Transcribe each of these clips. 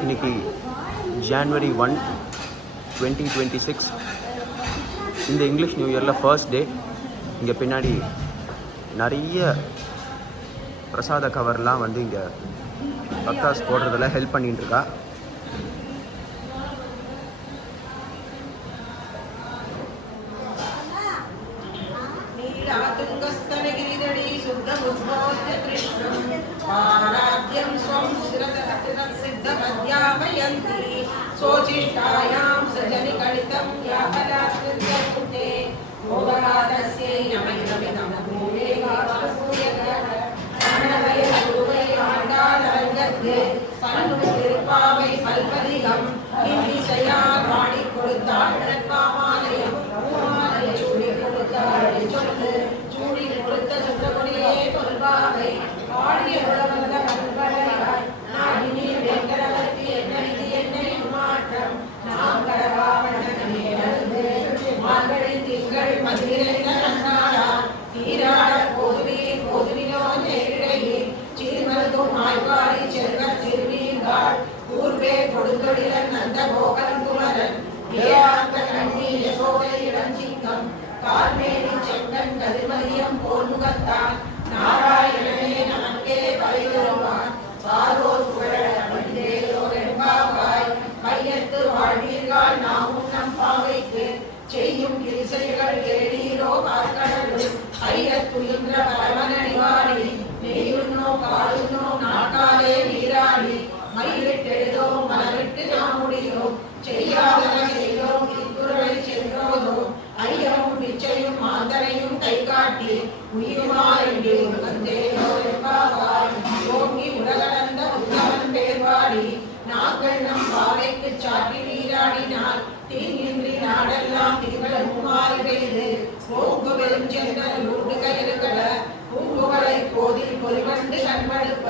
இன்னைக்கு January 1, 2026 இந்த English new இயரில் ஃபர்ஸ்ட் டே. இங்கே பின்னாடி நிறைய பிரசாத கவர்லாம் வந்து இங்கே பக்தாஸ் போடுறதில் ஹெல்ப் பண்ணிகிட்டுருக்கா. सोचिष्टायां सजनि कलितं यापलास्कृत्य मोदगादस्यै नमः भूमे वासूयः अन्नवय गुरुवै आण्डालरङ्गत्ये पन्नु திருப்பாவை பல்பதிகம் இனிசையா பாடி கொடுத்தாள் காமாலயம் பூமாலை சூடி கொடுத்தாள் சொல்லு சூடி கொடுத்த சுற்றபடியே பொல்பாவை ஆடிய உலவந்த பல்படையாய் நாடினி வெங்கடவர்த்தி என்னை மாற்றம் நாம் கடவாவணமே வந்து மார்கழி திங்கள் மதிரைந்த நன்னாடா தீராட பொதுவினோ நேரிடையில் சீர்மருதும் ஆய்வாரி செல்வர் திருவீர்கள் பூர்வே கொடுந்தொழிலன் நந்த கோகன் குமரன் ஏஆந்த கண்ணி யசோதை இளஞ்சிங்கம் கார்மேனி செங்கன் கதிர்மதியம் போல் முகத்தான் நாராயணனே நமக்கே பரிதருவான் சாரோர் புகழ அமர்ந்தேயோ வெண்பாவாய் மையத்து வாழ்வீர்கள் நாமும் நம் பாவைக்கு செய்யும் கிரிசைகள் ஏடீரோ பார்க்கடலும் ஐயத்துயின்ற பரமனடிவாரி நெய்யுண்ணோ காடுன்னோ நாட்டாலே நீராடி மயிலிட்டெழுதோம் மலரிட்டு நாம் முடியோம் செய்யாதன செய்தோம் திருக்குறளை சென்றோதோம் ஐயமும் பிச்சையும் மாந்தரையும் கை காட்டி உயிருமாறி உகந்தேனோ வெண்பாவாய் யோகி உலகளந்த உத்தமன் பேர்வாடி நாங்கள் நம் பாவைக்கு சாட்டி நீராடினால் தீங்கின்றி நாடெல்லாம் திங்களுமாறு பெய்து போங்கு பெரும் சென்றல் ஊடு கயிறுகள பூங்குகளை போதில் பொறிவண்டு கண்படுப்ப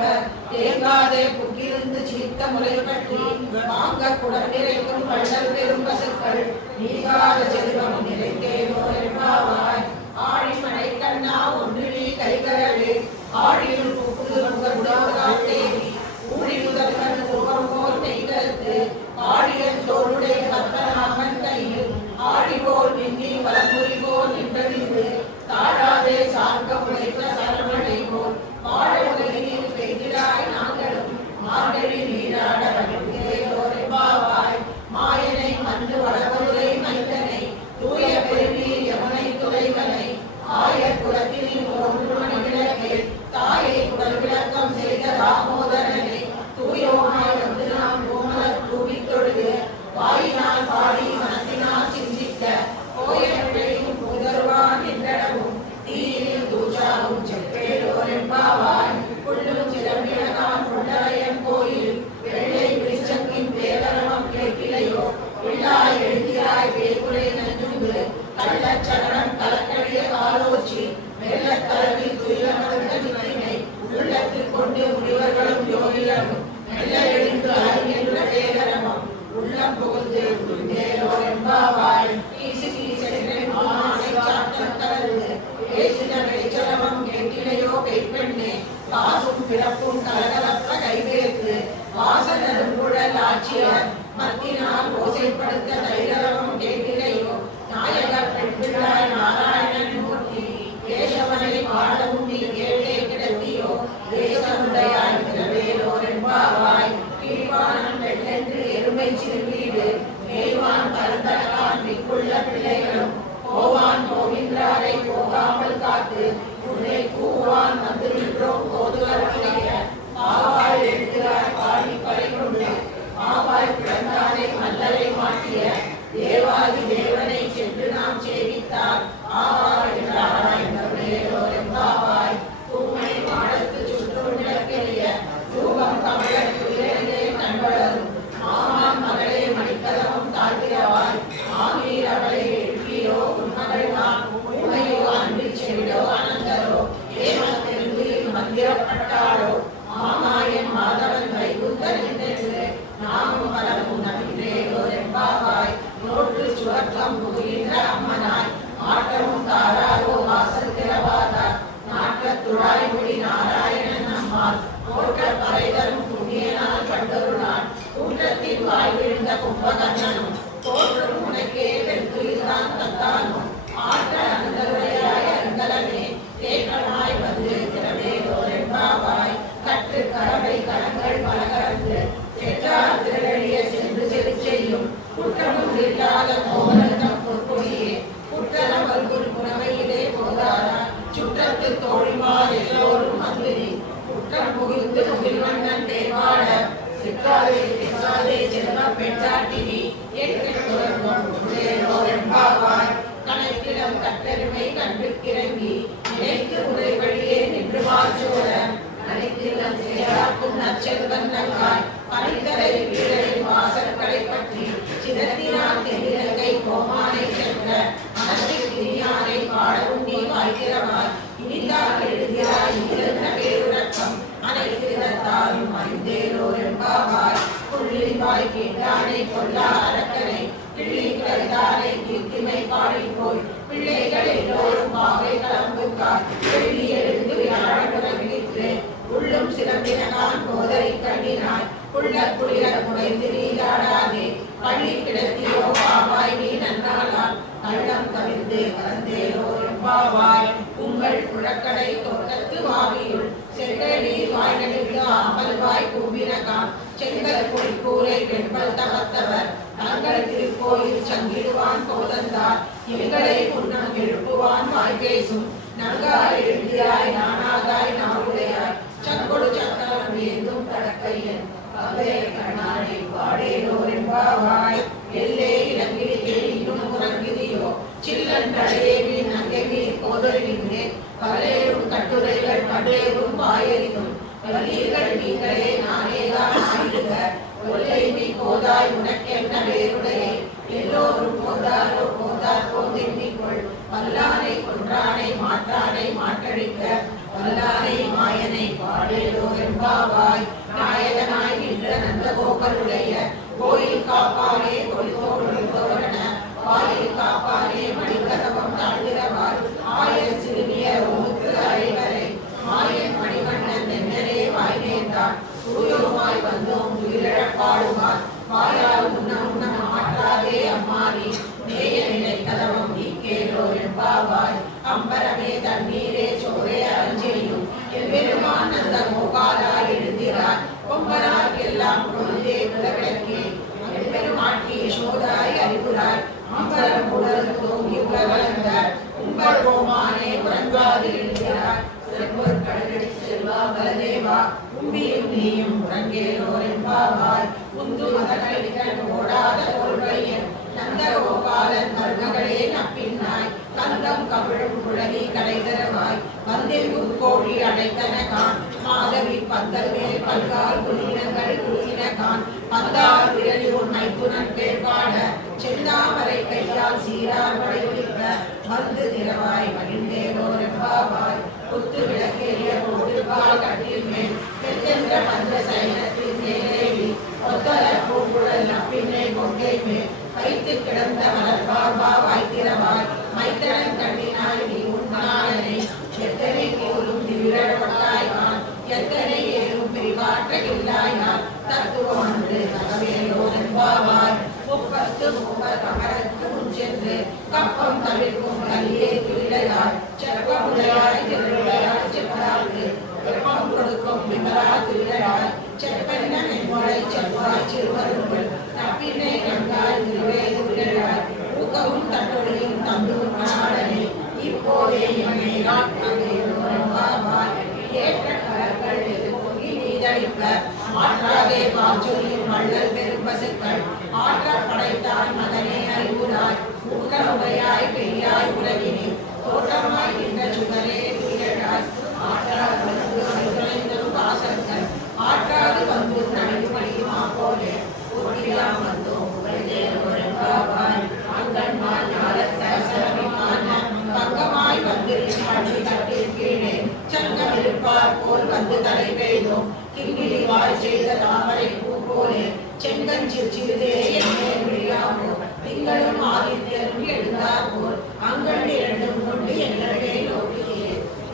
தேங்காதே புக்கிருந்து சீத்த முறை பற்றி வாங்க குடம் நிறைக்கும் பள்ளல் பெரும் பசுக்கள் நீகாத செல்வம் நிறைந்தேனோ என்பாவாய் ஆழி மழை கண்ணா ஒன்று நீ கைகரவே ஆழியுள் புக்குது உடவுதான் தேவி ஊழி முதல்வன் உருவம் போல் நெய்தற்கு ஆழியன் சோழுடைய பத்மநாபன் கையில் ஆழி போல் மின்னி வலமுறி போல் நின்றறிந்து தாழாதே சார்க்க உழைத்த சரவணை போல் பாட உலகில் பெய்திடாய் நாங்களும் மார்கழி நீராட வருகிறோரெம்பாவாய் மாயனை மன்று வளவருளை மைந்தனை தூய பெருநீர் யமுனை துறைவனை ஆய குலத்தினில் ஒன்று மணிவிளக்கே தாயை குடல் விளக்கம் செய்த தாமோதரனை தூயோமாய் வந்து நாம் கோமலர் தூவித் தொழுது வாயினால் பாடி மனத்தினால் சிந்திக்க கோயிலையும் புதருவான் என்றடவும் தீயினில் தூஜாவும் செப்பேலோரெம்பாவாய் புள்ளும் சிறப்பிடகான் புள்ளரையன் கோயில் வெள்ளை விழிச்சங்கின் பேரரவம் கேட்கிலையோ உள்ளாய் எழுந்திராய் பேகுலை நஞ்சுண்டு கள்ளச்சரணம் கலக்கடிய காலோச்சி வெள்ளத்தளவில் துயிலமர்ந்த நிலைமை உள்ளத்தில் கொண்டு முனிவர்களும் யோகிகளும் மெல்ல எழுந்து அறிஞருட பேரரவம் உள்ளம் புகுந்து என்பாவாய் ஈசி ஈசனை மானை சாத்தம் கலந்து பேசின வெளிச்சலமம் கேட்டிலையோ பெய்ப்பெண்ணே காசும் பிறப்பும் கலகலப்ப கைவேற்று வாசனரும் குழல் ஆட்சியர் மத்தினால் ஓசைப்படுத்த தைரவம் கேட்டிலையோ நாயக பெண் பிள்ளாய் நாராயணன் மூர்த்தி கேசவனை பாடவும் நீ கேட்டே கிடத்தியோ தேசமுடையாய் பிறவேலோரெம்பாவாய் கீழ்வானம் வெள்ளென்று எருமை சிறுவீடு மேல்வான் பரந்தரகான் மிக்குள்ள பிள்ளைகளும் போவான் கோவிந்திராரை போகாமல் காத்து உன்னை கூவான் வந்து நின்றோம் கோதுவருடைய பாவாய் எழுகிறாய் பாடி பறை கொண்டு பாவாய் பிறந்தாரை மல்லரை மாட்டிய தேவாதி தேவனை சென்று நாம் சேவித்தார் எம்பாவாய் நோற்று சுவர்க்கம் புகுகின்ற அம்மனாய் ஆற்றமும் தாராரோ வாசல் திறவாதார் நாற்றத்துழாய் மொழி நாராயணன் நம்மால் போற்ற பறைதரும் புண்ணியனால் கண்டொருளான் கூட்டத்தின் வாய் விழுந்த கும்பகர்ணனும் தோற்றும் உனக்கே பெருந்துயில்தான் தத்தானும் ஆற்ற அந்தருடையாய் அருங்கலமே தேற்றமாய் வந்து திறமேலோர் எம்பாவாய் கற்று கரவை கரங்கள் பலகரந்து செற்றார் திருவழிய சென்று செவி செய்யும் குற்றமும் இல்லாத கோவலத்தம் பொற்கொடியே குற்றலவல்குள் புனவையிலே போதாரா சுற்றத்து தோழிமார் எல்லோரும் மந்திரி குற்றம் புகிழ்ந்து முகில்வண்ணன் தேவாட சிக்காதே திக்காதே செல்வ பெற்றாட்டினி எட்டு துறக்கும் எம்பாவாய் கணக்கிடம் கட்டெருமை கண்டுக்கிறங்கி நினைத்து உரை வழியே நின்று வாழ்ச்சோர அனைத்திலம் சேராக்கும் நற்செல்வன் நங்காய் பனித்தரை வீரரின் வாசற்களை பற்றி சிதத்தினால் தென்னிலங்கை கோமானை சென்ற மனத்தில் திரியானை பாடவும் நீ வாய்க்கிறவாய் இனிதால் எழுதியாய் இறந்த பேருடக்கம் அனைத்து இடத்தாலும் அறிந்தேலோர் எம்பாவாய் புள்ளின் வாய் கேட்டானை கொல்லா அரக்கனை பிள்ளை கருதானை கீர்த்திமை பாடி போய் பிள்ளைகள் எல்லோரும் பாவை கலம்புக்காய் வெள்ளி எழுந்து விளைத்து உள்ளும் சிலம்பினகான் போதரை கண்ணினாய் புள்ள குளிர குடைந்து நீராடாதே பள்ளி கிடத்தியோ பாவாய் நீ நன்னாளால் கள்ளம் தவிர்த்து கலந்தேலோ எம்பாவாய் உங்கள் குழக்கடை தோட்டத்து வாவியுள் செங்கடி வாய்களுக்கு அமல்வாய் கூம்பினகான் செங்கல் குடிக்கூரை வெண்பல் தகத்தவர் தங்கள் திருக்கோயில் சங்கிடுவான் போதந்தார் எங்களை முன்னம் எழுப்புவான் வாய் பேசும் நங்காய் எழுதியாய் நானாகாய் நாவுடையாய் சங்கொடு சக்கரம் ஏந்தும் தடக்கையன் அவே கண்ணானை பாடேலோர் எம்பாவாய் எல்லே இலங்கிரியே இன்னும் உறங்கிதியோ சில்லன்றடையேவி நங்கைவி கோதறிவின்றே பலேரும் கட்டுரைகள் படேரும் வாயறிதும் வல்லீர்கள் நீங்களே நானேதான் ஆயிடுக கொல்லை நீ போதாய் உனக்கென்ன வேறுடையே எல்லோரும் போதாரோ போதார் போதெண்ணிக்கொள் வல்லானை கொன்றானை மாற்றானை மாற்றழிக்க வல்லானை மாயனை பாடேலோ எம்பாவாய் நாயகனாய் நின்ற நந்தகோபருடைய கோயில் காப்பானே கொடித்தோடு தோரண வாயில் காப்பானே மணிக்கதவம் தாழ்கிறவாய் ஆயர் சிறுமியர் ஓமுக்கு அரைவரை மாயன் மணிவண்ணன் என்னரே வாய் நேர்ந்தான் தூயோமாய் வந்தோம் உயிரிழப்பாடுவார் வாயால் உண்ண மாற்றாதே அம்மானி நேய நிலை கதவம் நீக்கேலோ எம்பாவாய் அம்பரமே தண்ணீரே சோரே அஞ்செய்யும் எம்பெருமான் அந்த கோபாலா எழுந்திரார் கொம்பனார் எல்லாம் பொழுதே குலவிளக்கே எம்பெருமாட்டி யசோதாய் அறிவுராய் அம்பரம் உடல் தோங்கி உலகலந்தார் உங்கள் கோமானே உறங்காது எழுந்திரார் செல்வர் கடலில் செல்வா பலதேவா உம்பியும் நீயும் உறங்கேலோர் எம்பாவாய் உந்து மதகளிகள் ஓடாத தோல்வையன் நந்தகோபாலன் மருமகளே நப்பின்னாய் கந்தம் கவிழும் குழலி கடைதரவாய் வந்தில் கோழி அடைத்தனகான் மாதவி பந்தல் மேல் பல்கால் குளினங்கள் குளினகான் பந்தார் விரலி உன்னை துணன் கேட்பாட செந்தாமரை கையால் சீரார் படையொலிக்க வந்து திரவாய் மகிழ்ந்தேலோர் எம்பாவாய் குத்து விளக்கேறிய போட்டுப்பால் கட்டில் மேல் தெற்கென்ற மந்த சைனத்தின் மேலேவி ஒத்தர பூங்குழல் நப்பின்னை கொங்கை மேல் வைத்து கிடந்த மலர்பார்பா வாய்த்திரவாய் மைத்தரன் கண்ணினாய் நீ உன்னாளனை எத்தனை போலும் திவிழப்பட்டாய்வான் எத்தனை ஏறும் பிரிவாற்ற இல்லாயால் தத்துவம் ஒன்று தகவேலோ என்பாவாய் முப்பத்து மூவர் அமரத்து முன் சென்று கப்பம் தவிர்க்கும் கலியே துயிலையாய் செப்பமுடையாய் திருவிழையாய் செப்பராக்கு வெப்பம் கொடுக்கும் விமலா துயிலையாய் செப்பென்ன மென்முறை செல்வாய் சிறுவருங்கள் நப்பினை கண்டாய் திருவே துயிலையாய் ஊக்கவும் தட்டொழியும் தந்தும் நாடனே இப்போதே இவனை ஏற்ற கரங்கள் எதிர்கொங்கி நீதளிப்ப மாற்றாதே பாச்சொலியும் வள்ளல் பெரும் பசுக்கள் ஆற்ற படைத்தாய் மகனே அறிவுராய் ஊக்கமுடையாய் பெரியாய் உலகினே தோற்றமாய் நின்ற சுடரே துயராய் ஆற்றாது வாசல்கள் ஆற்றாது வந்து நடுமணியுமா போலே ஒட்டியாம் வந்தோம் அங்கன்மான் பங்கமாய் வந்து கீழே சங்கம் இருப்பார் போல் வந்து தலை பெய்தோம் கிங்கிலி வாய் செய்த தாமரை பூ போலே செங்கஞ்சிற்சி சிறிதே என்னே முடியாமோ திங்களும் ஆதித்யனும் எழுந்தார் போல் அங்கள் இரண்டும் கொண்டு எங்களை நோக்கியே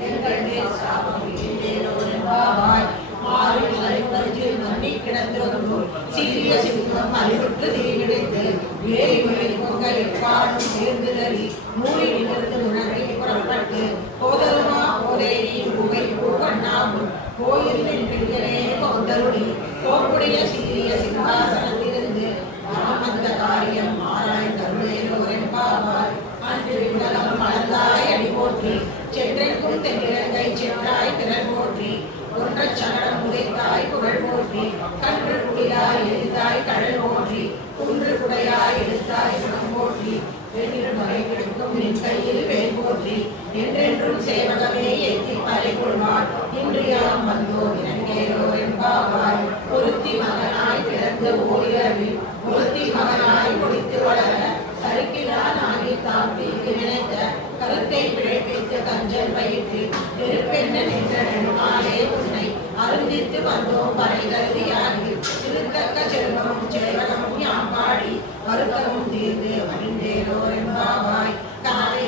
எங்கள் மேல் சாபம் இன்றேனோ என்பாவாய் மாறி மறைப்பதில் மண்ணி கிடந்தோடு சிறிய சிங்கம் அறிவுற்று தீவிடித்து வேரி மொழி பொங்க எப்பாடும் சேர்ந்துதறி மூடி நிமிர்ந்து உணர்வை புறப்பட்டு போதருமா போதேரி புகை பூவண்ணாமும் கோயில் நின்றே கொந்தருளி போக்குடைய சீரிய சிங்காசனத்திலிருந்து ராமந்த காரியம் ஆராய் தருளேனோ என்பாவாய் அன்று விண்டலம் மலர்ந்தாய் அடி போற்றி சென்றைக்கும் தென்னிலங்கை சென்றாய் திறன் போற்றி ஒன்றச் சகடம் உதைத்தாய் புகழ் போற்றி கன்று குடியாய் எரித்தாய் கடல் போற்றி குன்று குடையாய் எடுத்தாய் குணம் போற்றி வெண்ணிரு மறை கிடைக்கும் நின் கையில் வேல் போற்றி என்றென்றும் சேவகமே ஏற்றி பறை கொள்வார் இன்று யாம் வந்தோ இறங்கேரோ என்பாவாய் ஒருத்தி மகனாய் பிறந்த ஓரிரவில் ஒருத்தி மகனாய் முடித்து வளர கருக்கினால் ஆகி தாம் தீர்த்து நினைத்த கருத்தை பிழைப்பித்து கஞ்சல் பயிற்று நெருப்பெண்ண நின்ற நெடுமாலே உன்னை அருந்தித்து வந்தோம் பறைகருதியாகி திருத்தக்க செல்வமும் சேவகமும் யாம் பாடி வருத்தமும் தீர்ந்து வழிந்தேரோ என்பாவாய் காலை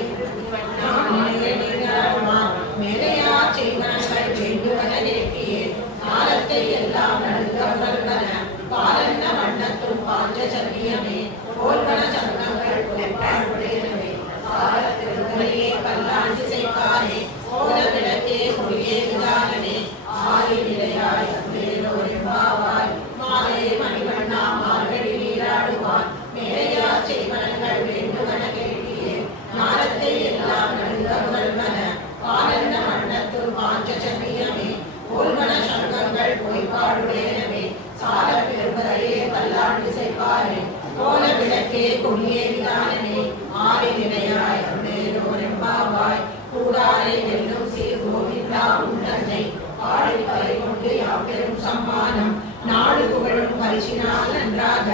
மேலையா செய்வனங்கள் வேண்டுவன நேர்த்தியே காலத்தை எல்லாம் நடுங்கவர்கள பாலன்ன வண்ணத்தும் பாஞ்ச சன்னியமே போல்வன சங்கங்கள் உடையனவே காலத்திற்குறையே பல்லாண்டு செய்வாரே போல விளக்கே மொழியே விதானே ஆதி நிலையாய் அன்பேரோ என்பாவாய் மாலே மணிவண்ணா மார்கழி நீராடுவான் மேலையா செய்வனங்கள் வேண்டுவன கேட்டியே ஞானத்தை எல்லாம் நடுங்கவர்கள பாலன்ன வண்ணத்தும் பாஞ்ச சன்னியமே போல்வன சங்கங்கள் பொய்பாடுடையனவே சால பெரும்பரையே பல்லாண்டு செய்வாரே போல விளக்கே கொடியே விதானமே ஆதி நிலையாய் அருளேரோ என்பாவாய் கூடாரை வெல்லும் சீர் கோவிந்தா உண்டனை பாடி பறை கொண்டு யாப்பெரும் சம்மானம் நாடு புகழும் பரிசினால் நன்றாக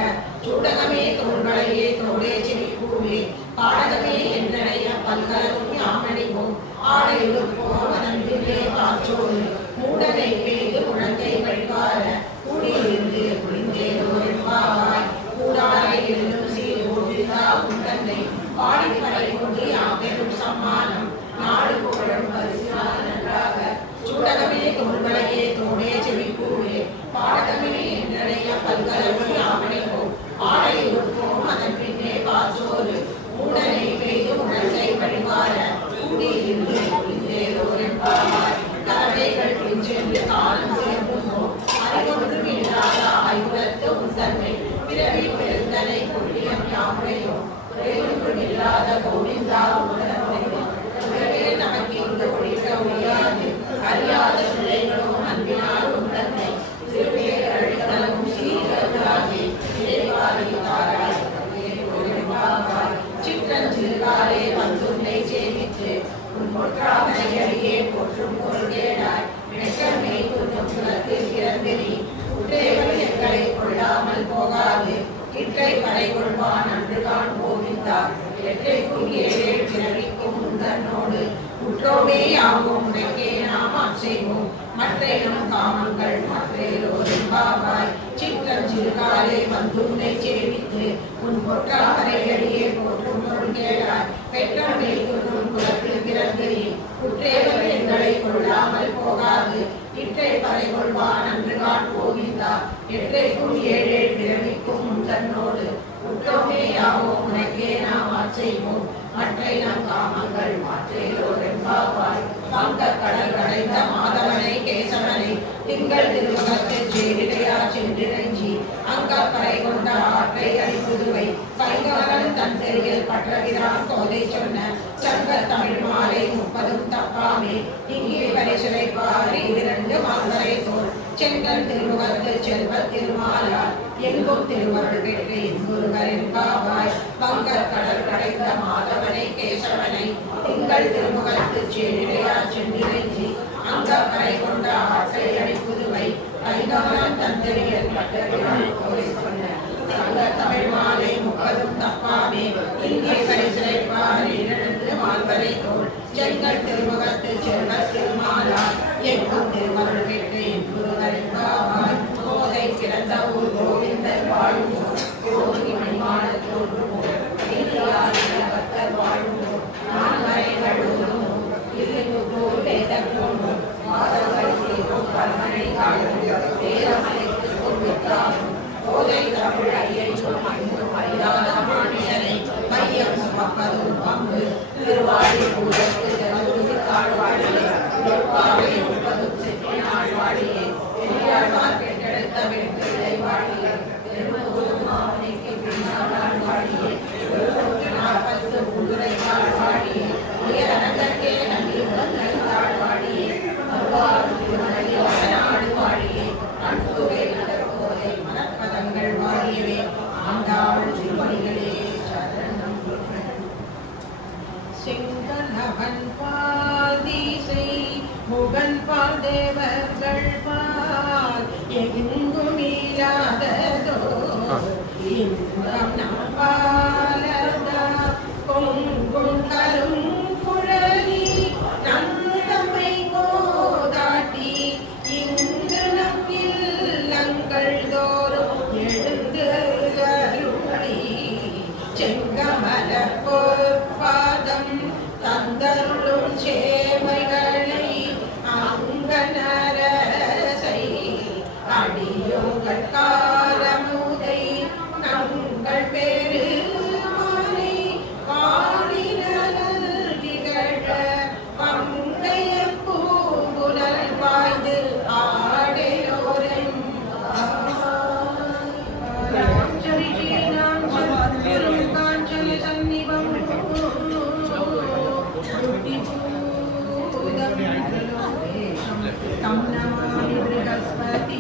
சூடகமே தோள்களையே தோளே செவி பூவே பாடகமே என்றனைய பல்கலரும் யாமணிவோம் ஆடை உடுப்போம் அதன்பிலே காற்றோடு மூடனை பெய்து முழங்கை வழிவார கூடியிருந்து குளிந்தேரோ என்பாவாய் கூடாரை வெல்லும் சீர் கோவிந்தா உண்டனை பாடி பறை கொண்டு யாப்பெரும் சம்மானம் நாடு புகழும் பரிசினால் நன்றாக சூடகமே தோள்களையே தோளே செவி பூவே பாடகமே என்றனைய பல்கலரும் யாமணிவோம் ஆடை உடுப்போம் அதன் பின்னே பாசோறு மூடனை பெய்து முழங்கை வழிவார கூடியிருந்து குளிந்தேரோ என்பாவாய் கரவைகள் பிஞ்சென்று காலம் சேர்ந்தோ அறிவொன்றும் இல்லாத ஆய்வுலத்து உந்தன்மை பிறவி பெருந்தனை புண்ணியம் யாமுடையோ குறைவொன்றும் இல்லாத கோவிந்தா உடனே நமக்கு இந்த ஒழிக்க முடியாது அறியாத பிள்ளைகளோ அன்பினால் உந்தன்னை திருவேர் அழித்தலும் சீரர்களாகி இறைவாரி தாராய் சிற்றஞ்சிறுகாலே வந்துன்னை சேமித்து உன் பொற்றாமையடியே போற்றும் பொருளேடாய் நெக்கமே கொஞ்சம் குலத்தில் பிறந்தினி குற்றேகள் எங்களை கொள்ளாமல் போகாது இற்றை படை கொள்வான் அன்று காண் கோவிந்தா எற்றைக்கும் ஏழே பிறவிக்கும் முந்தன்னோடு குற்றோமே யாவோம் உனக்கே நாம் செய்வோம் மற்றை நம் காமங்கள் மற்றேரோ என்பாவாய் சிற்றஞ்சிறுகாலே வந்துன்னை சேமித்து உன் பொற்றாமரையடியே போற்றும் பொருள் கேடாய் பெற்றமை குன்றும் குலத்தில் பிறந்தினி குற்றேகள் எங்களை கொள்ளாமல் போகாது இற்றை பறை கொள்வான் அன்று காண் கோவிந்தா எற்றைக்கும் ஏழே பிறவிக்கும் முந்தன்னோடு குற்றோமே யாவோம் உனக்கே நாம் செய்வோம் மற்றை நம் காமங்கள் மாற்றேரோ என்பாவாய் பங்க கடல் கடைந்த மாதவனை கேசவனை திங்கள் திருமுகத்தில் சேரிடையா சென்றிரஞ்சி அங்க பறை கொண்ட ஆற்றை அடிப்புதுவை கைகாரன் தன் தெரியல் பற்றகிறான் கோதை சொன்ன சங்க தமிழ் மாலை 30 தப்பாமே இங்கே பரிசுரைப்பார் இரண்டு மாந்தரை தோல் செங்கல் திருமுகத்து செல்வ திருமாலார் எங்கும் திருவருள் பெற்று இன்புருகர் என்பாவாய் பங்க கடல் கடைந்த மாதவனை கேசவனை திங்கள் திருமுகத்து சேரிடையா சென்றிரஞ்சி அங்க பறை கொண்ட ஆற்றை அடிப்புதுவை கைகாரன் தன் தெரியல் பற்றகிறான் கோதை சொன்ன சங்க தமிழ் மாலை 30 தப்பாமே இங்கே பரிசுரைப்பார் இரண்டு மால்வரை தோல் செங்கல் திருமுகத்து செல்வ திருமாலார் எங்கும் திருவருள் பெற்று இன்புருகர் என்பாவாய் கோதை பிறந்த ஊர் கோவிந்தர் வாழும் அன்பால் தீசை முகன் பால் தேவர்கள் பால் எங்கும் இல்லாததோ இன்பம் நம்பாலதா பொங்கும் கரும் குழலி நந்தமை கோதாட்டி இங்கு நம் இல்லங்கள் தோறும் எழுந்து அருளி செங்கமல பொற்பாதம் தந்தருளும் சேவைகளை அங்கனரசை அடியோங்கள் காரமுதை நங்கள் பெருமானை பாடினல் திகழ பங்கைய பூங்குழல் பாய்ந்து ஆடலோரம் காஞ்சலி சன்னிபம் தம் நமாமி ப்ரஹஸ்பதி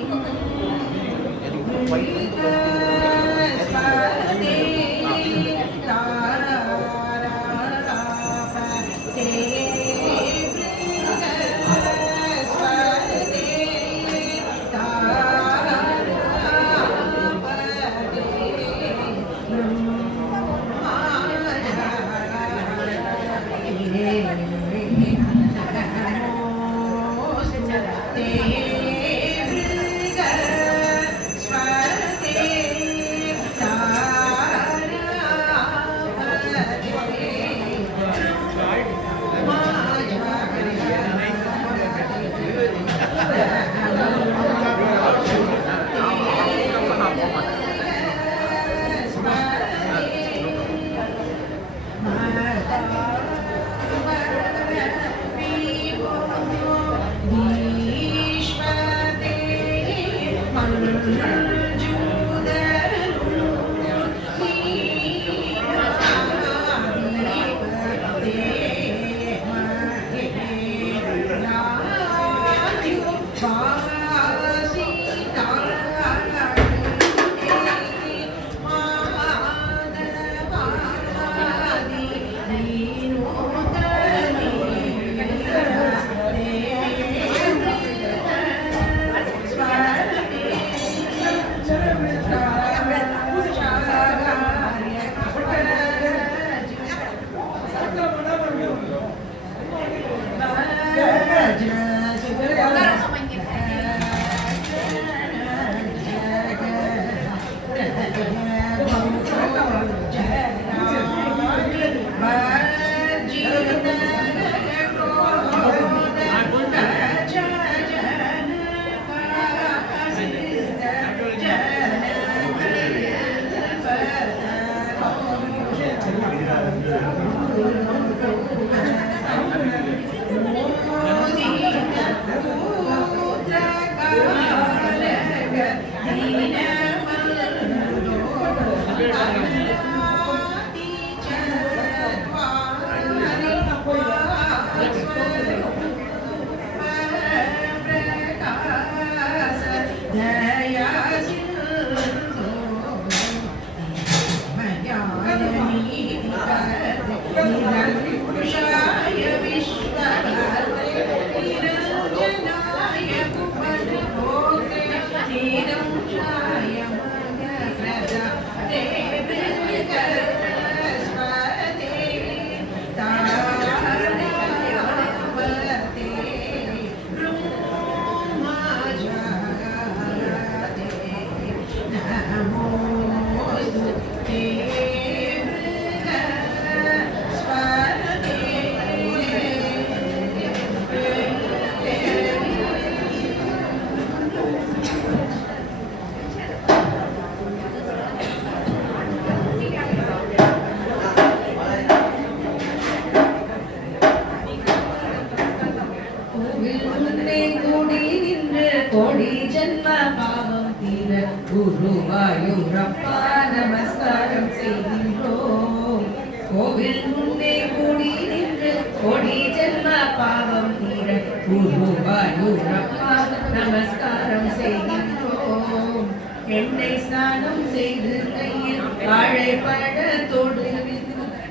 குருவாயூரப்பா நமஸ்காரம் செய்கின்றோம். கோவில் முன்னே கூடி நின்று கோடி ஜென்ம பாவம் தீர குருவாயூரப்பா நமஸ்காரம் செய்கின்றோம். எண்ணெய் ஸ்நானம் செய்து கையில் வாழைப்பழத்தோடு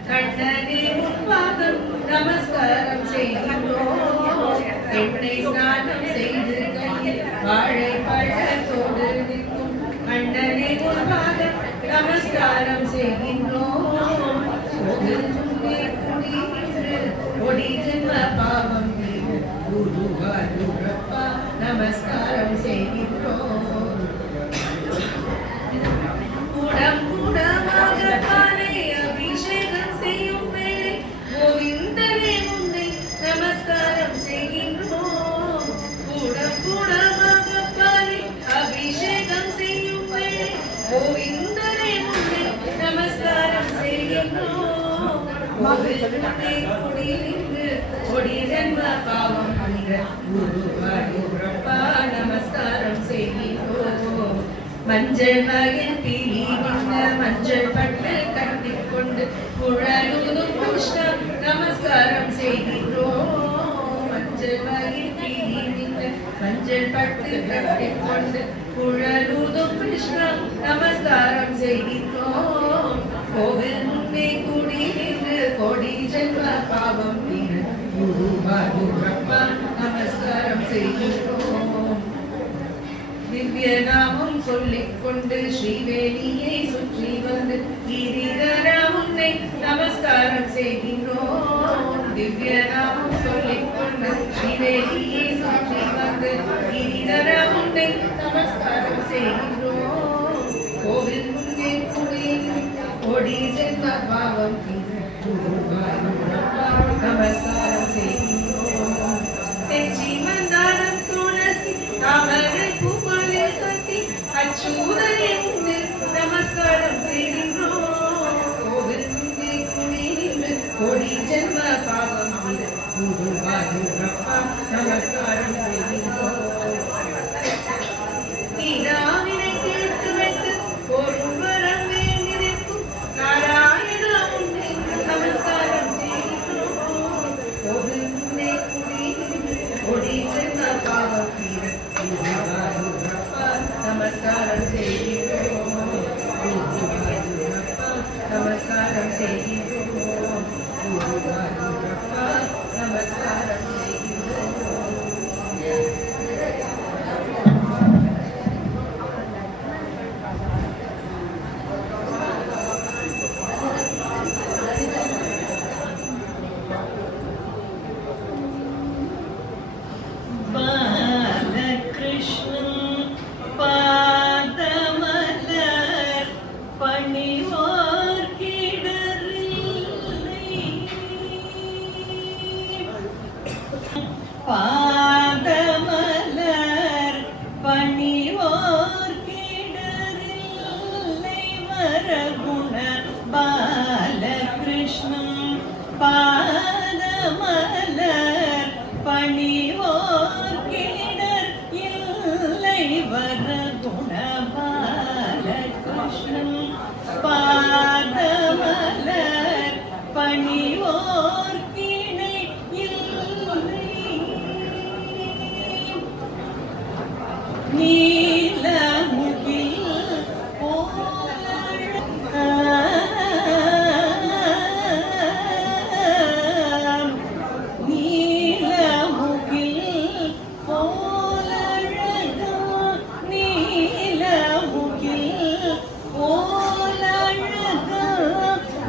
கண்ணனே முன்பாகம் நமஸ்காரம் நமஸ்காரம் செய்கின்றோம் கோவில் முன்னே கூடி நின்று கொடி ஜென்ம பாவம் தீர்வு குருவாயூரப்பா நமஸ்காரம் செய்கின்றோம் கூடம் கூடமாக பானை அபிஷேகம் செய்யும் வேளை கோவிந்தரே முன்னே நமஸ்காரம் செய்கின்றோம் கூடம் கூடமாக பானை அபிஷேகம் செய்யும் வேளை கோவிந்தரே முன்னே நமஸ்காரம் செய்கின்றோம் கோவில் முன்னே குடி நின்று கொடி ஜென்ம பாவம் தீர குருவாயூரப்பா நமஸ்காரம் செய்கின்றோம் மஞ்சள் மகன் பிரி நின்ற மஞ்சள் பட்டு கட்டிக்கொண்டு குழலுதும் புஷ்ணம் நமஸ்காரம் செய்கின்றோம் மஞ்சள் மகன் பிரி நின்ற மஞ்சள் பட்டு கட்டிக்கொண்டு குழலுதும் புஷ்ணம் நமஸ்காரம் செய்கின்றோம் கோவில் முன்னே கூடி நின்று கொடி ஜென்ம பாவம் தீர குருவாயூரப்பா நமஸ்காரம் செய்கின்றோம் திவ்ய நாமம் சொல்லிக் கொண்டு ஸ்ரீவேலியை சுற்றி வந்து கிரிதர உன்னை நமஸ்காரம் செய்கின்றோம் திவ்ய நாமம் சொல்லிக் கொண்டு ஸ்ரீவேலியை சுற்றி வந்து கிரிதர உன்னை நமஸ்காரம் செய்கின்றோம் கோவில் முன்னே கொடி ஜென்ம பாவம் நமஸ்காரம் செய்கின்றோம் தெச்சி மந்தாரம் துளசி தாமரை பூமாலை சக்தி அச்சூதரை முன்னே நமஸ்காரம் செய்கின்றோம் கோவில் முன்னே குடி நின்று கொடி ஜென்ம பாவம் குருவாயூரப்பா நமஸ்காரம் செய்கின்றோம் நீராவினை கேட்டு வைத்து ஒருவரம் வேண்டி நிற்கும் நாராயணா உன்னை நமஸ்காரம் செய்கின்றோம் கோவில் முன்னே குடி நின்று கொடி ஜென்ம பாவம் தீர குருவாயூரப்பா நமஸ்காரம் செய்கின்றோம் குருவாயூரப்பா நமஸ்காரம் செய்கின்றோம் குருவாயூரப்பா நமஸ்காரம் செய்கின்றோம் பாதமலர் பணிவோர் கிடரில்லை வரகுண பாலகிருஷ்ணன் பாதமலர் பணிவோர் கிடர் இல்லை வரகுண பாலகிருஷ்ணன் பாதமலர் பணிவோர் கிணை இல்லை நீலமுகில் நீலமுகில் போலழகா நீலமுகில் போலழகா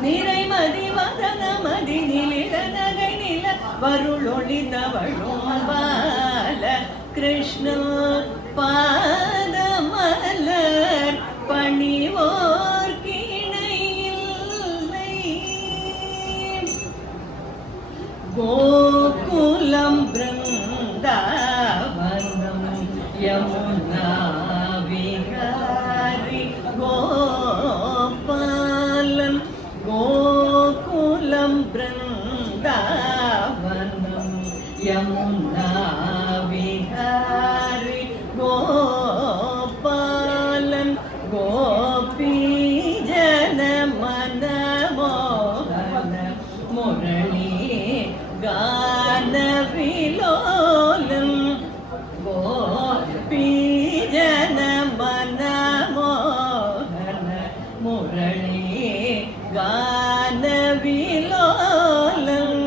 நிறைமதி வதனமதி நிலிட நகை நில வருளொளிதவளும் பால கிருஷ்ண பாதமலர் பணிவோர் கிணையில்லை கோகுலம் பிருந்தாவனம் யமுனா விஹாரி கோபாலன் கோகுலம் பிருந்தாவனம் யமுனா விஹாரி கோபாலன் கோபி ஜன மனமோகன முரளி கான விலோலம் கோபி ஜன மனமோகன முரளி கான விலோலம்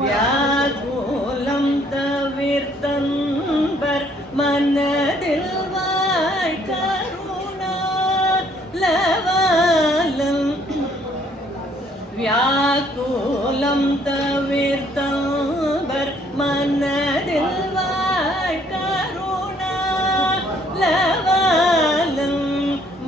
வியாகுலம் தவிர்த்தன்பர் மனதில் வாழ் கருணா லவால ஆக்கூலம் தவிர்த்தவர் மனதில் வாழ்கருணா லவாலம்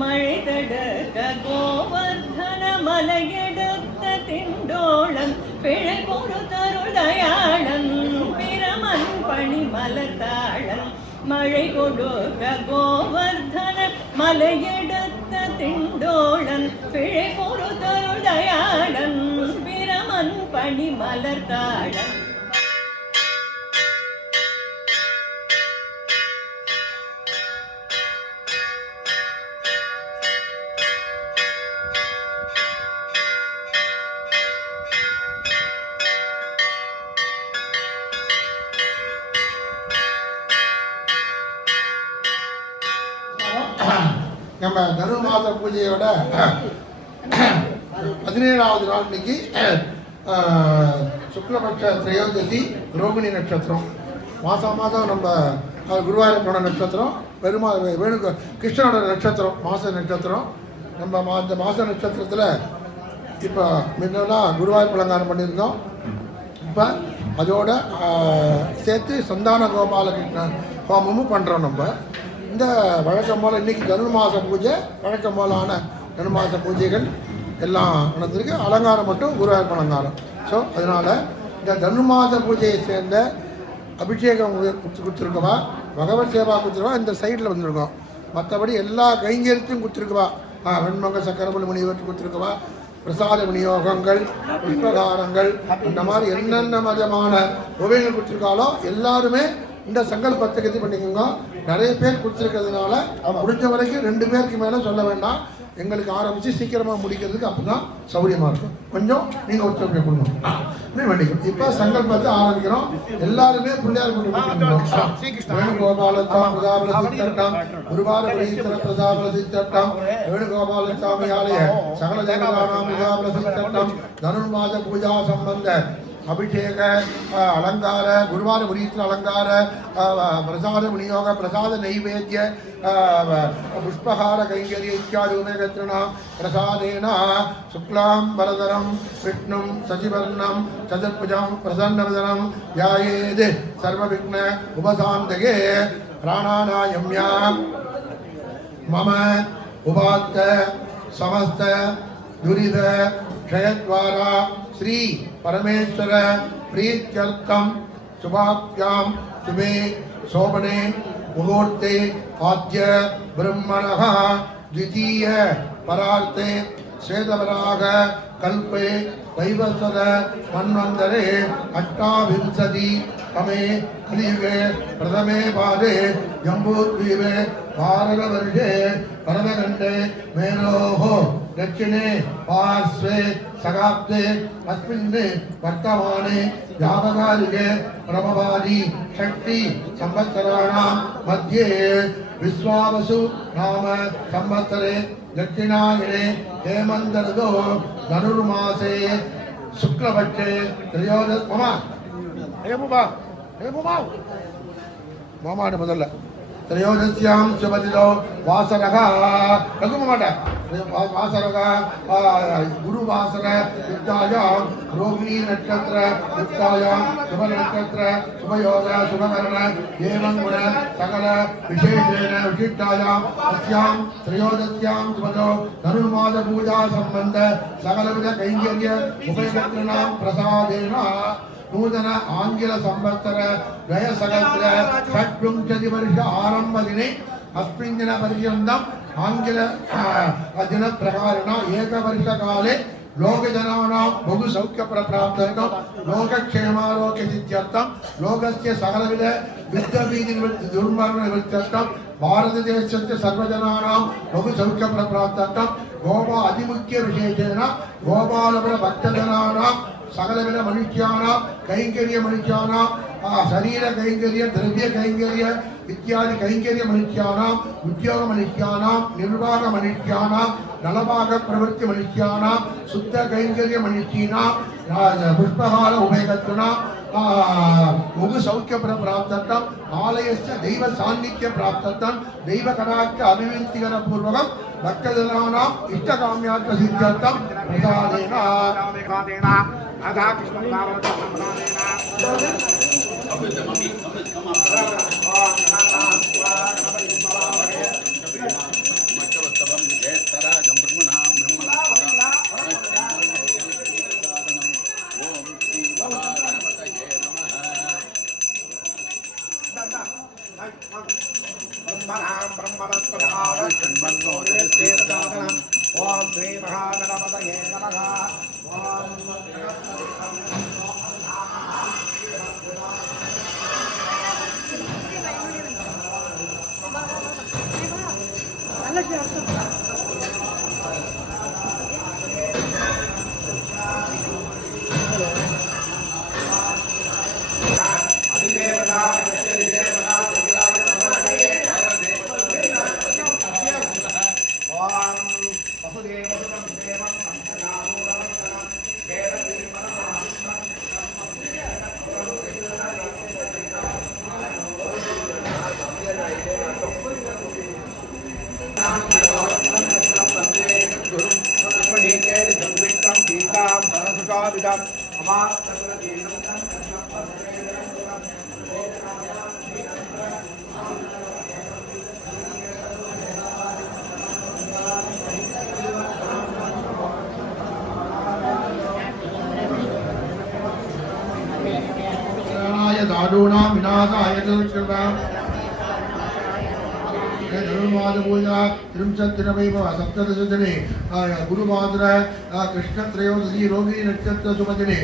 மழை தடுக்க கோவர்தன மலையெடுத்த திண்டோளன் பிழை பொறுத்தருடையாளன் பிரமன் பணி மலர்த்தாளன் மழை கொடுக்க கோவர்தன மலையெடுத்த திண்டோளன் பிழை பொறுத்தருடையாளன் பிரமன் பணி மலர்த்தாளன் நம்ம தனுர்மாச பூஜையோட 17வது நாள் இன்னைக்கு சுக்லபட்ச திரையோதசி ரோகிணி நட்சத்திரம். மாதம் நம்ம குருவாயூரப்பனோட நட்சத்திரம், வேணு கிருஷ்ணனோட நட்சத்திரம் மாச நட்சத்திரம். நம்ம அந்த மாச நட்சத்திரத்தில் இப்போ முன்னெல்லாம் குருவாயூர் அலங்காரம் பண்ணியிருந்தோம். இப்போ அதோட சேர்த்து சந்தான கோபால கிருஷ்ண ஹோமமும் பண்ணுறோம். நம்ம இந்த வழக்கம் போல் இன்றைக்கி தனுர்மாச பூஜை வழக்கம் போலான தனுர்மாச பூஜைகள் எல்லாம் நடந்திருக்கு. அலங்காரம் மட்டும் குருவாயூர் அலங்காரம். ஸோ அதனால் இந்த தனுர்மாச பூஜையை சேர்ந்த அபிஷேகம் கொடுத்துருக்கவா, பகவத் சேவா கொடுத்துருவா இந்த சைடில் வந்துருக்கோம். மற்றபடி எல்லா கைங்கரியத்தையும் கொடுத்துருக்கவா, வெண்மங்க சக்கரமணி முனிவர் கொடுத்துருக்கவா, பிரசாத விநியோகங்கள், புஷ்பகாரங்கள், இந்த மாதிரி என்னென்ன விதமான உபயோகங்கள் கொடுத்துருக்காலோ எல்லாருமே இந்த சங்கல்பத்துக்கு இது பண்ணிக்கோங்க. நிறைய பேர் கொடுத்துருக்கிறதுனால முடிஞ்ச வரைக்கும் 2 பேருக்கு மேலே சொல்ல வேண்டாம். எங்களுக்கு ஆரம்பித்து சீக்கிரமாக முடிக்கிறதுக்கு அப்போ தான் சௌரியமாக இருக்கும். கொஞ்சம் நீங்கள் ஒத்துழைப்பு கொடுக்கணும் வேண்டிக்கும். இப்போ சங்கல்பத்தை ஆரம்பிக்கிறோம். எல்லாருமே பிள்ளையார் வேணுகோபாலத்தாம் பிரதாபலசித்தட்டம் குருவார பிரீஸ்வர பிரதாபலசித்தட்டம் வேணுகோபாலசாமி ஆலய சகல தேவதானாம் பிரதாபலசித்தட்டம் தனுர்மாச பூஜா சம்பந்த அபிஷேக அலங்கார குருவார முனீஸ்வர அலங்கார பிரசாத விநியோக பிரசாத நைவேத்திய புஷ்பகார கைங்கரிய இத்தியாதி உபயோகத்தினா பிரசாதேன சுக்லாம் பரதரம் விஷ்ணும் சசிவர்ணம் சதுர்புஜம் பிரசன்னவதனம் யாயேது சர்வவிக்ன உபசாந்தகே பிராணாநாயம்யா மம உபாத்த சமஸ்த துரித க்ஷயத்வாரா ஸ்ரீ परमेश्वर प्रीत्यर्थम शुभाभ्याम शुभे शोभने मुहूर्ते आद्य ब्रह्मणः द्वितीय परार्थे श्वेतवराग कल्पे वैवस्वत मन्वन्तरे अष्टाविंशति तमे कलियुगे प्रथमे पादे जम्बूद्वीपे भारतवर्षे परमखण्डे मेरोः दक्षिणे पार्श्वे सगाब्दे अस्मिन् वर्तमाने व्यापकालिके प्रभवादि षष्टि संवत्सराणां मध्ये विश्वावसु नाम संवत्सरे दक्षिणायने हेमन्त ऋतौ धनुर्मासे शुक्लपक्षे त्रयोदश मामा முதல்ல त्रयोदश्यां शुभदिनो वासरः वासरः गुरुवासर युक्तायां रोहिणी नक्षत्र युक्तायां शुभ नक्षत्र शुभयोग शुभकर्ण एवं गुण सकल विशेषेण विशिष्टायां अस्यां त्रयोदश्यां शुभदो धनुर्मास पूजा संबंध सकलविध कैंकर्य उभयकर्तॄणां प्रसादेन नूतन आंगिल संवत्सर द्वयसहस्र षड्विंशति वर्ष आरंभ दिने अस्मिन् दिन पर्यन्तम् आंगिल दिन प्रकारेण एक वर्ष काले लोकजनानां बहु सौख्य प्राप्त्यर्थं लोकक्षेमारोग्य सिद्ध्यर्थं लोकस्य सकलविध विद्याभीति दुर्मरण निवृत्त्यर्थं भारतदेशस्य सर्वजनानां बहु सौख्य प्राप्त्यर्थं गोपा अतिमुख्य विशेषेण गोपालपुर भक्तजनानां सकलविध मनुष्याणां कैंकर्य मनुष्याणां शरीर कैंकर्य द्रव्य कैंकर्य इत्यादि कैंकर्य मनुष्याणां उद्योग मनुष्याणां निर्वाह मनुष्याणां नलभाग प्रवृत्ति मनुष्याणां शुद्ध कैंकर्य मनुष्याणां पुष्पहार उभयकर्तॄणां मुगु सौख्य प्राप्तर्थम आलयस्य दैव सान्निध्य प्राप्तर्थम दैव कटाक्ष अभिवृद्धिकर पूर्वकम भक्तजनानां इष्टकाम्यार्थ सिद्ध्यर्थम प्रसादेन राधा कृष्ण ओम श्री महागणपतये नमः। दारूणां विनाशाय धनुर्मादपूजा त्रिंशत्दिनवैभव सप्तदशदिने गुरुवासर कृष्णत्रयोदशी रोहिणी नक्षत्र शुभदिने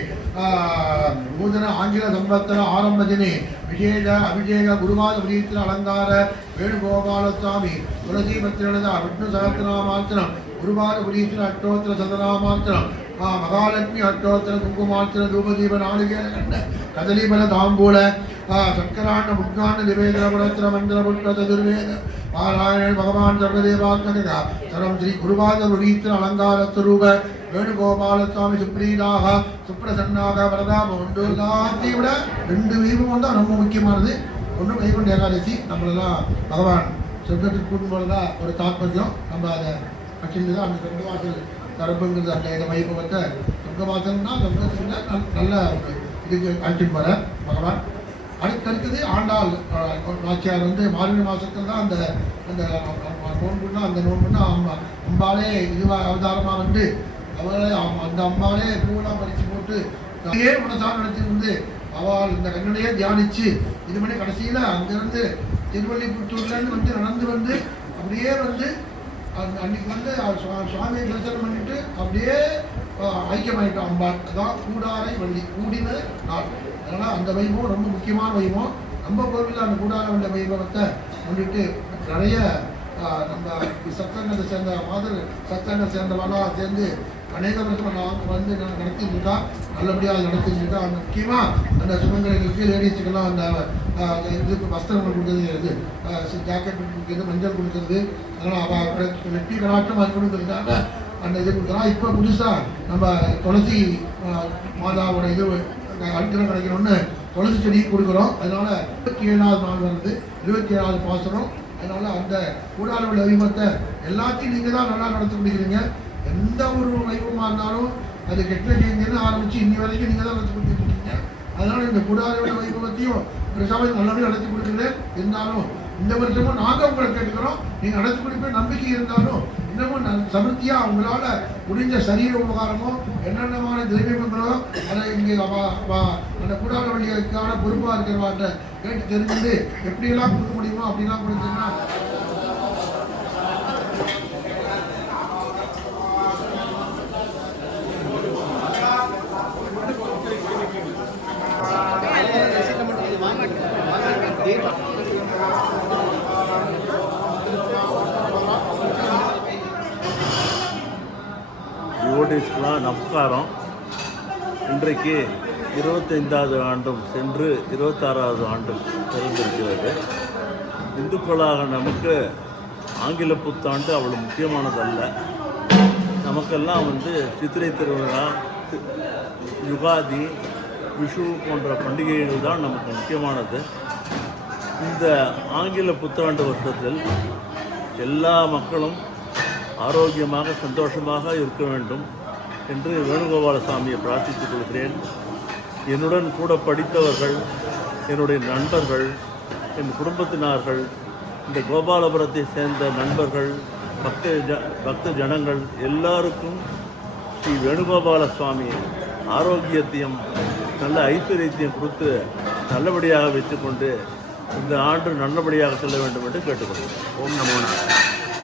नूतन आंगिल संवत्सर आरंभदिने विशेष अभिषेक गुरुवाद प्रीतिर अलंकार वेणुगोपाल स्वामी तुलसी पत्रिणद विष्णु सहस्रनामार्चनम गुरुवाद प्रीतिर अष्टोत्तर शतनामार्चनम महालक्ष्मी अष्टोत्तर कुंकुमार्चन धूपदीप नालिकेर कदलीफल तांबूल शंकराण्ड मुग्गाण्ड निवेदन पुरस्तर मंत्र पुष्प चतुर्वेद पारायण भगवान सर्वदेवात्मक सर्व श्री गुरुवाद प्रीतिर अलंकार स्वरूप வேணுகோபால சுவாமி சுப்ரீதாக சுப்ரசன்னாக வரதாபம் உண்டு. எல்லாத்தையும் விட 2 வீபம் தான் ரொம்ப முக்கியமானது. ஒன்று வைகுண்ட ஏகாதசி நம்மளெல்லாம் பகவான் சொர்க்கத்துக்கு கூட்டும்போது தான் ஒரு தாற்பயம். நம்ம அதை கட்சியில் தான் அந்த சொர்க்கவாசல் தரப்புங்கிறது அந்த இதை வைபவத்தை சொர்க்கவாசல்னா சொர்க்கத்துக்குள்ள நல்ல இதுக்கு அழைச்சிட்டு போகிற பகவான். அடுத்தடுத்தது ஆண்டாள் நாச்சியார் வந்து மார்கழி மாதத்தில் தான் அந்த அந்த நோன்புன்னா அந்த நோன்புன்னா அம்பாலே இதுவாக அவதாரமாக வந்து அவளே அந்த அம்மாவே பூவெல்லாம் பறித்து போட்டு மனசாக நினைச்சிருந்து அவள் இந்த கண்ணனையே தியானிச்சு இது பண்ணி கடைசியில் அங்கேருந்து திருவள்ளிபுத்தூர்லேருந்து வந்து நடந்து வந்து அப்படியே வந்து அன்னைக்கு வந்து சுவாமியை தரிசனம் பண்ணிட்டு அப்படியே ஐக்கியமாயிட்டோம் அம்பாள். அதான் கூடாரை வள்ளி கூடின நாள். அதனால் அந்த வைபவம் ரொம்ப முக்கியமான வைபவம். நம்ம கோவிலில் அந்த கூடார வண்ட வைபவத்தை முன்னிட்டு நிறைய நம்ம சத்சங்கத்தை சேர்ந்த மாதிரி சத்சங்கத்தை சேர்ந்தவெல்லாம் சேர்ந்து அநேக வருஷம் நான் வந்து நடத்திட்டு இருக்கா நல்லபடியாக நடத்திட்டு இருக்கா. அந்த முக்கியமாக அந்த சுமங்கலிகளுக்கு லேடிஸுக்கெல்லாம் அந்த இதுக்கு வஸ்திரங்கள் கொடுக்குறது ஜாக்கெட் கொடுக்குறது மஞ்சள் கொடுக்குறது அதனால் அவள் வெற்றி கலாட்டம் அது கொடுக்குறதுக்காக அந்த இது கொடுக்குறான். இப்போ புதுசாக நம்ம துளசி மாதாவோட இது அனுக்கிரம் கிடைக்கணும்னு துளசி செடி கொடுக்குறோம். அதனால 27வது நாள் வருது 27வது பாசனம். அதனால அந்த கூடார வைபவத்தை எல்லாத்தையும் நீங்கள் தான் நல்லா நடத்தி கொடுக்குறீங்க. எந்த ஒரு வைபவமாக இருந்தாலும் அது கெட்ட ஜெயந்தின்னு ஆரம்பித்து இன்னி வரைக்கும் நீங்கள் தான் நடத்தி கொடுத்துட்டு இருக்கீங்க. அதனால இந்த கூடார வைபவத்தையும் பிரசாதம் நல்லபடியாக நடத்தி கொடுக்குறேன். இருந்தாலும் இந்த வருஷமும் நாங்கள் உங்களை கேட்டுக்கிறோம். நீங்கள் நடத்தி கொடுப்பே நம்பிக்கை இருந்தாலும் இன்னமும் சமர்த்தியாக உங்களால் முடிஞ்ச சரீர உபகாரமோ என்னென்னமான திரவியங்களோ அதை இங்கே அந்த கூடார வழிக்கான பொறுப்பாக இருக்கிறவாட்ட கேட்டு தெரிஞ்சுட்டு எப்படியெல்லாம் கொடுக்க முடியுமோ அப்படிலாம் கொடுத்தீங்கன்னா டிவோட்டீஸ்க்கெலாம் நமஸ்காரம். இன்றைக்கு 25வது ஆண்டும் சென்று 26வது ஆண்டும் பிறந்திருக்கிறது. இந்துக்களாக நமக்கு ஆங்கில புத்தாண்டு அவ்வளோ முக்கியமானதல்ல. நமக்கெல்லாம் சித்திரை திருவிழா, யுகாதி, விஷு போன்ற பண்டிகைகள் தான் நமக்கு முக்கியமானது. இந்த ஆங்கில புத்தாண்டு வருஷத்தில் எல்லா மக்களும் ஆரோக்கியமாக சந்தோஷமாக இருக்க வேண்டும் என்று வேணுகோபாலசாமியை பிரார்த்தித்துக் கொள்கிறேன். என்னுடன் கூட படித்தவர்கள், என்னுடைய நண்பர்கள், என் குடும்பத்தினார்கள், இந்த கோபாலபுரத்தை சேர்ந்த நண்பர்கள், பக்த ஜனங்கள் எல்லாருக்கும் ஸ்ரீ வேணுகோபாலசுவாமி ஆரோக்கியத்தையும் நல்ல ஐஸ்வர்யத்தையும் கொடுத்து நல்லபடியாக வைத்துக்கொண்டு இந்த ஆண்டு நல்லபடியாக செல்ல வேண்டும் என்று கேட்டுக்கொள்கிறேன். ஓம் நமோ நாராயண.